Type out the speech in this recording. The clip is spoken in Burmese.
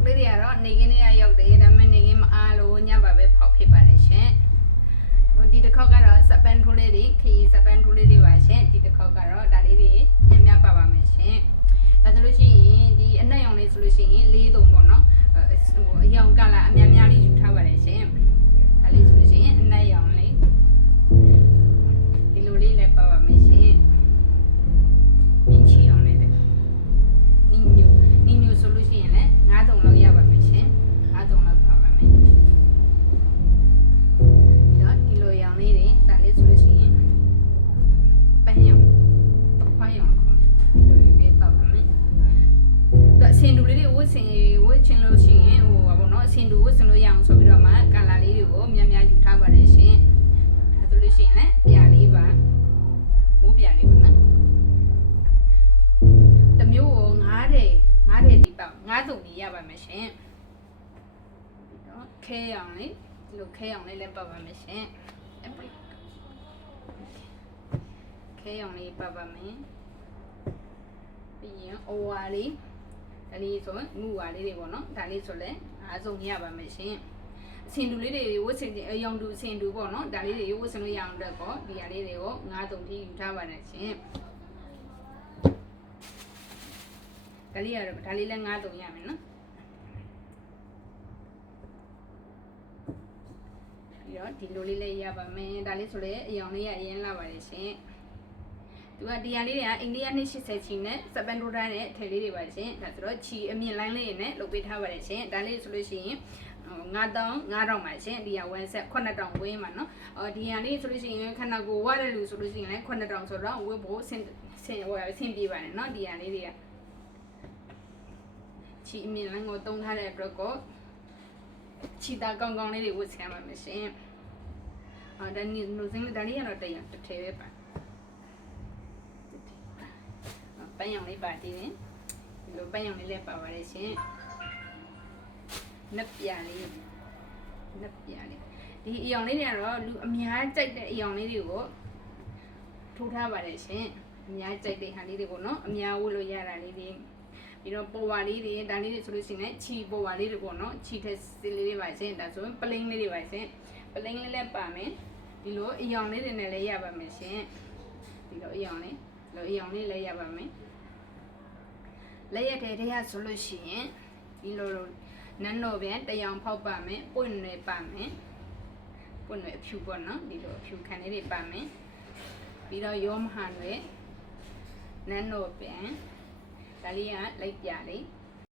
ထုတ်လေးတွေကတော့နေကင်းလေးရောက်တယ်ဒါပေမဲ့နေကင်းမအားလို့ညပါပဲဖောက်ဖြစ်ပါတယ်ရှင်ဒီတစ်ခေါက်ကတော့စပန်ထိုးလေးတွေခရီးစပန်ထိုးလေးတွေပါရှင်ဒီတစ်ခေါက်ကတော့ဒါလေးတွေညံ့ပါပါမယ်ရှင်ဒါဆိုလို့ရှိရင်ဒီအနက်ရောင်လေးဆိုလို့ရှိရင်၄တုံပေါ့နော်အရောင်ကလာအများလေးယူထားပါတယ်ရှင်ဒါလေးဆိုလို့ရှိရင်အနက်ရောင်လေးဒီလိုလေးလည်းပါပါမယ်ရှင်မြင်းချီအောင်လေးနင်းညိုဆိုလို့ရှိရင်လည်း9တုံလောက်ရပါမယ်ရှင်9တုံလောက်ပါပါမယ်ဒီလိုရောင်လေးတွေဒါလေးဆိုလို့ရှိရင်ပန်းရောင်ခွားရောင်ခေါ်ဒီလိုလေးပါပါမယ်အစင်တူလေးတွေဝတ်ချင်းလို့ရှိရင်ပါဘောနော်အစင်တူဝတ်စင်လို့ရအောင်ဆိုပြီးတော့မှကာလာလေးတွေကိုများယူထားပါတယ်ရှင်ဒါဆိုလို့ရှိရင်လည်းပြာလေးပါမိုးပြာလေးပါနော်တမျိုးကို9တဲ့ဒီပေါ့9စုံကြီးရပါမယ်ရှင်ခဲအောင်လေးဒီလိုခဲအောင်လေးလည်းပတ်ပါမယ်ရှင်ခဲအောင်လေးပတ်ပါမယ်ပြီးရင်အိုဝါလေးဒါလေးဆိုငူဝါလေးတွေပေါ့နော်ဒါလေးဆိုလဲအားစုံရပါမယ်ရှင်အစင်တူလေးတွေဝတ်စင်အယောင်တူအစင်တူပေါ့နော်ဒါလေးတွေဝတ်စင်လို့ရအောင်တော့ပေါ့ဒီဟာလေးတွေကို9စုံထိယူထားပါတယ်ရှင်ဒါလေးကတော့ဒါလေးလည်း9တုံရမယ်နော်ပြီးတော့ဒီလိုလေးလည်းရပါမယ်ဒါလေးဆိုလည်းအယောင်လေးရအရင်လာပါတယ်ရှင်သူကဒီဟာလေးတွေကအိန္ဒိယ280ချီနဲ့စပန်ဒိုဒါနဲ့အထည်လေးတွေပါရှင်ဒါဆိုတော့ချီအမြင့်လိုင်းလေးနဲ့လုပ်ပေးထားပါတယ်ရှင်ဒါလေးဆိုလို့ရှိရင်9000ပါရှင်ဒီဟာ1ဆက်9000ဝင်းပါနော်ဒီဟာလေးဆိုလို့ရှိရင်ခန္ဓာကိုယ်ဝရတဲ့လူဆိုလို့ရှိရင်လည်း9000ဆိုတော့ဝတ်ဖို့ဆင်ပြေပါတယ်နော်ဒီဟာလေးတွေကချီအမြင့်လိုင်းကိုတုံးထားတဲ့အတွက်ကိုချီတာကောင်းကောင်းလေးတွေဝတ်ဆင်ရမှာမရှင်ဒါနီနိုစင်းဒါလေးကတော့တစ်ထည်ပဲပါပန်းရောင်လေးပါတည်တယ်ဒီလိုပန်းရောင်လေးလည်းပါပါတယ်ရှင်နက်ပြာလေးဒီအယောင်လေးတွေကတော့လူအများကြိုက်တဲ့အယောင်လေးတွေကိုထိုးထားပါတယ်ရှင်အများကြိုက်တဲ့ဟာလေးတွေကိုနော်အများဝတ်လို့ရတာလေးတွေပြီးတော့ပေါ်ဝါလေးတွေဒါလေးတွေဆိုလို့ရှိရင်ချီပေါ်ဝါလေးတွေပေါ့နော်ချီတဲ့စလေးတွေပါရှင်ဒါဆိုရင်ပလိန်လေးတွေပါရှင်ပလိန်လေးလည်းပါမယ်ဒီလိုအယောင်လေးတွေနဲ့လည်းရပါမယ်ရှင်ဒီလိုအယောင်လေးလည်းရပါမယ်လက်ရတဲ့တရားဆိုလို့ရှိရင်ဒီလိုနန်းတော်ပြန်တရောင်ဖောက်ပါမယ်ပွင့်နယ်ပါမယ်ပွင့်နယ်အဖြူပေါ့နော်ဒီလိုအဖြူခံလေးတွေပါမယ်ပြီးတော့ရောမဟာနယ်နန်းတော်ပြန်ဒါလေးကလိုက်ပြလေး